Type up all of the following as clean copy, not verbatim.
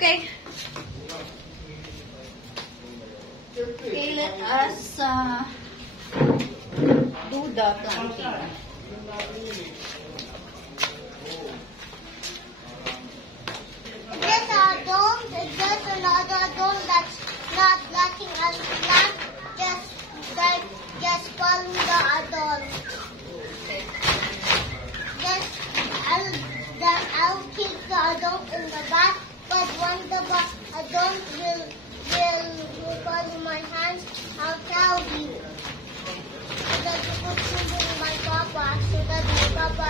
Okay. Okay, let us do the planting. There's a dome, there's another dome that's not letting us plant, just follow the adult. I'll keep the adult in the back, but when the adult will follow my hands, I'll tell you. So that you put something in my papa, so that my papa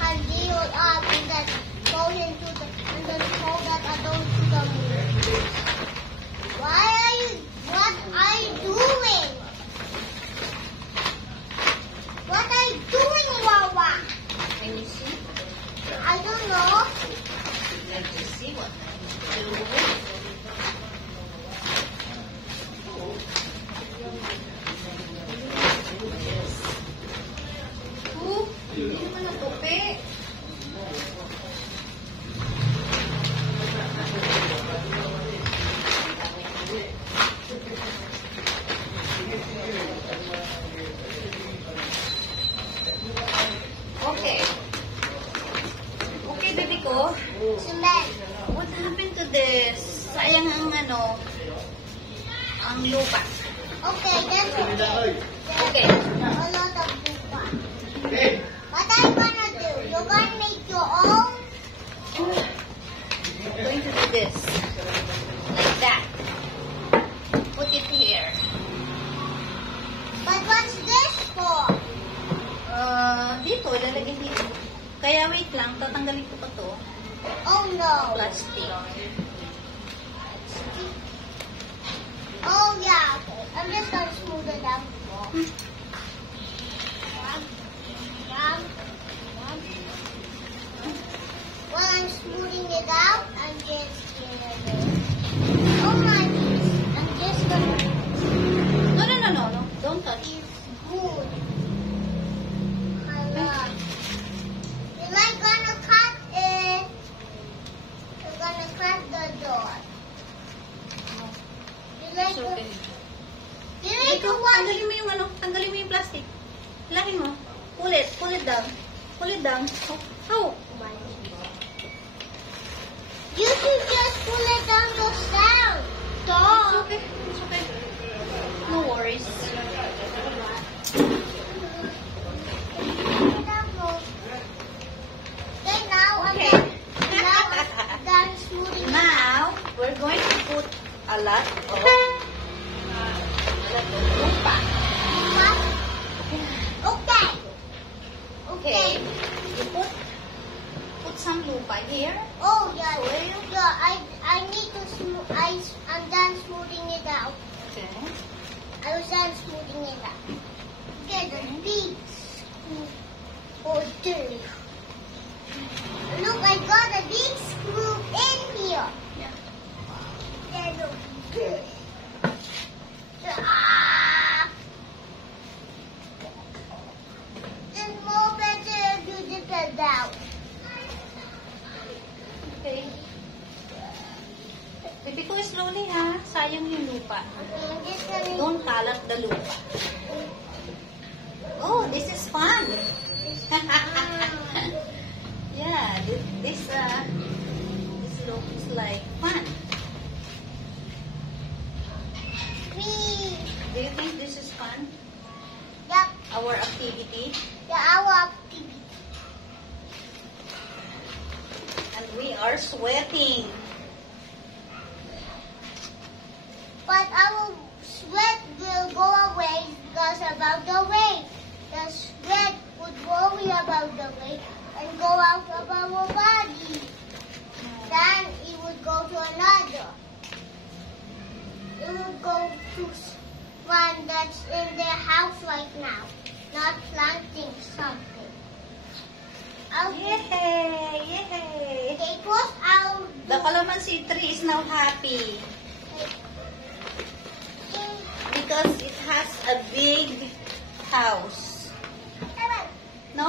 can deal up and then go into the and then throw that adult to the moon. What are you doing? What are you doing, Wawa? Can you see? I don't know. Let us see what I'm doing. Hindi mo natupi. Okay. Okay, baby ko. Cement. What happened to this? Sayang ang lupa. Okay, that's okay. Okay. A lot of bupa. What are you gonna do? You're gonna make your own? I'm going to do this. Like that. Put it here. But what's this for? Dito, lalagyan dito. Kaya wait lang, tatanggalin ko pa to. Oh no. Plastic. Oh yeah. Okay. I'm just gonna smooth it out. While I'm smoothing it out, I'm just gonna do. Oh my! I'm just gonna. No. Don't touch. It's good. I love. You like gonna cut it? You're gonna cut the door. You like It's okay. You like Ito, the one? tanggalin mo yung plastic. Hilahin mo. Pull it down. Pull it down. Oh. You should just pull it down yourself. It's Stop. okay. It's okay. No worries. Okay, now Okay. I'm done smoothing it out. Now, we're going to put a lot of lupa. Okay. Okay. You put some lupa here. Oh yeah. Yeah. I need to smooth. I'm done smoothing it out. Okay. I was done smoothing it out. Get the big screw. Oh, dirty. Look, I got a big screw in here. Yeah. There's a big. Ah! It's more better if you dip it down. Okay. Baby ko, slowly ha. Sayang yung lupa. Okay, I'm just gonna. Don't kalat the lupa. Oh, this is fun. Yeah, this looks like fun. Please. Do you think this is fun? Yep. Our activity? The hour of TV. And we are sweating. But our sweat will go away because about the weight. The sweat would worry about the weight and go out of our body. Then it would go to another. It would go to one that's in their house right now, not planting something. Yay! Okay, first I'll The calamansi tree is now happy because it has a big house. No?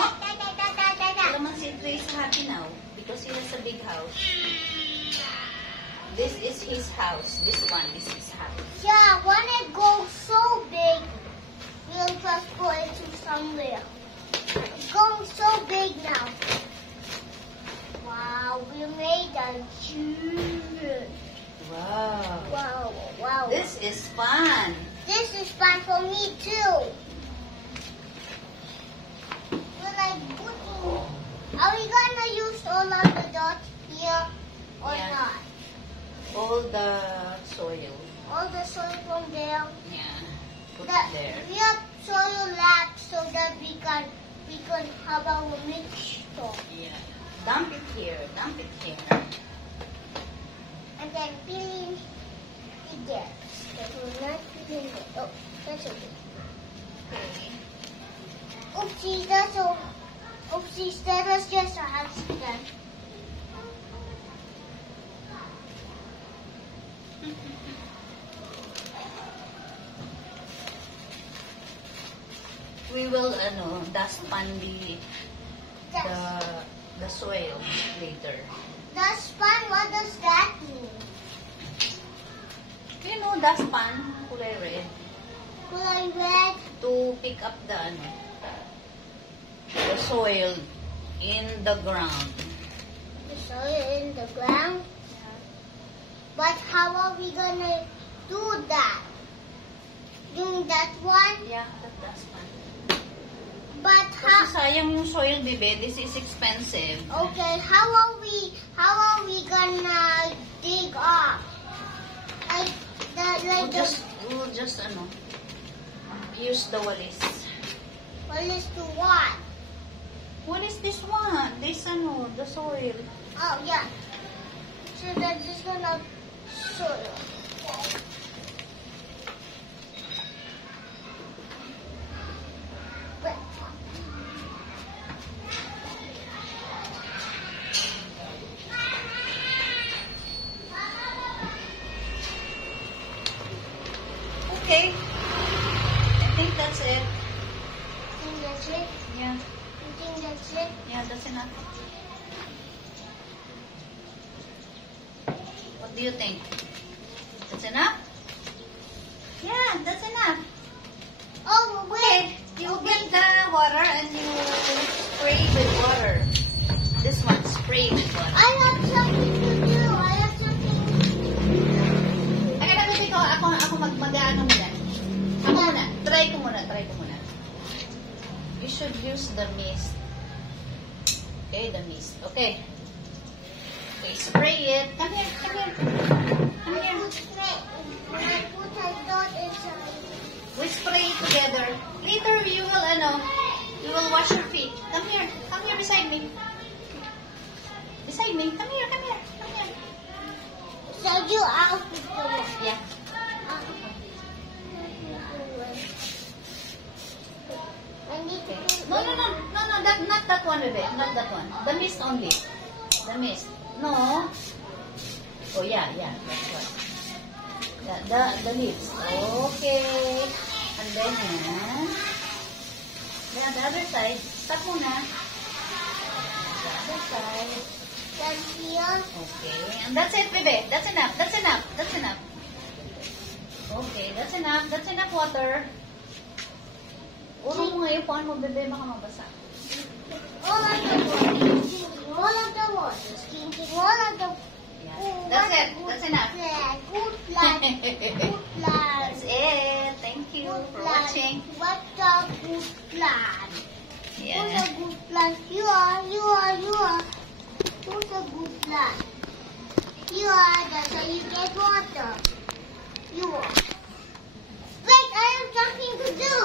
Calamansi tree is happy now because it has a big house. This is his house. This one is his house. Yeah, when it goes so big, we'll just go into somewhere. It's going so big now. Wow, we made a huge. Wow. Wow, wow. This is fun. This is fun for me too. When I put in, are we gonna use all of the dots here or Yeah. not? All the soil. All the soil from there. Yeah. Put That it there. we have soil lab so that we can have our mixture. Yeah. Dump it here. Dump it here. And then fill in it there. That will not fill in it. Oh, that's okay. Okay. Oopsie, that's all. Oopsie, that was just an accident. We will dustpan the soil later. That's fun. What does that mean? You know, dustpan, kulay red, Kulay red. to pick up the soil in the ground. The soil in the ground. But how are we gonna do that? Doing that one? Yeah, that dustpan. But Kasi how? sayang yung soil, bibe. This is expensive. Okay, how are we gonna dig up? We'll just use the walis. What is to what? What is this one? This the soil. Oh yeah. So they're just gonna soil. But Okay. I think that's it. think that's it. Yeah. You think that's it? Yeah, that's enough. What do you think? That's enough? Yeah, that's enough. Oh wait. You get the water and you spray with water. This one, spray with water. I have something to do. I have something. Ay, baby ko, ako mag-ano muna. Ako muna. Try ko muna. You should use the mist. Okay, the mist. Okay. Okay, spray it. Come here. Come here. When I put a dot inside. We spray it together. Later, you will wash your feet. Come here beside me. Beside me. Come here. So you out with the one. Yeah. I need to put No, not that one, baby. Not that one. The mist only. The mist. No. Oh, yeah, that's one. The leaves. Okay. And then, the other side. Stop muna. The other side. that here. Okay. And that's it, baby. That's enough. Okay, that's enough water. Urong mo ngayon, paano mo, bebe, baka mabasa. All of the water. All of the water. Skinking all of the. Yeah. Oh, That's what a it. good That's enough. plan. Good plan. Good plan. That's it. Thank you Good for plan. watching. What a good plan. Who's Yeah. a good plan? You are. Who's a good plan? You are. That's how you get water. You are. Wait, I have something to do.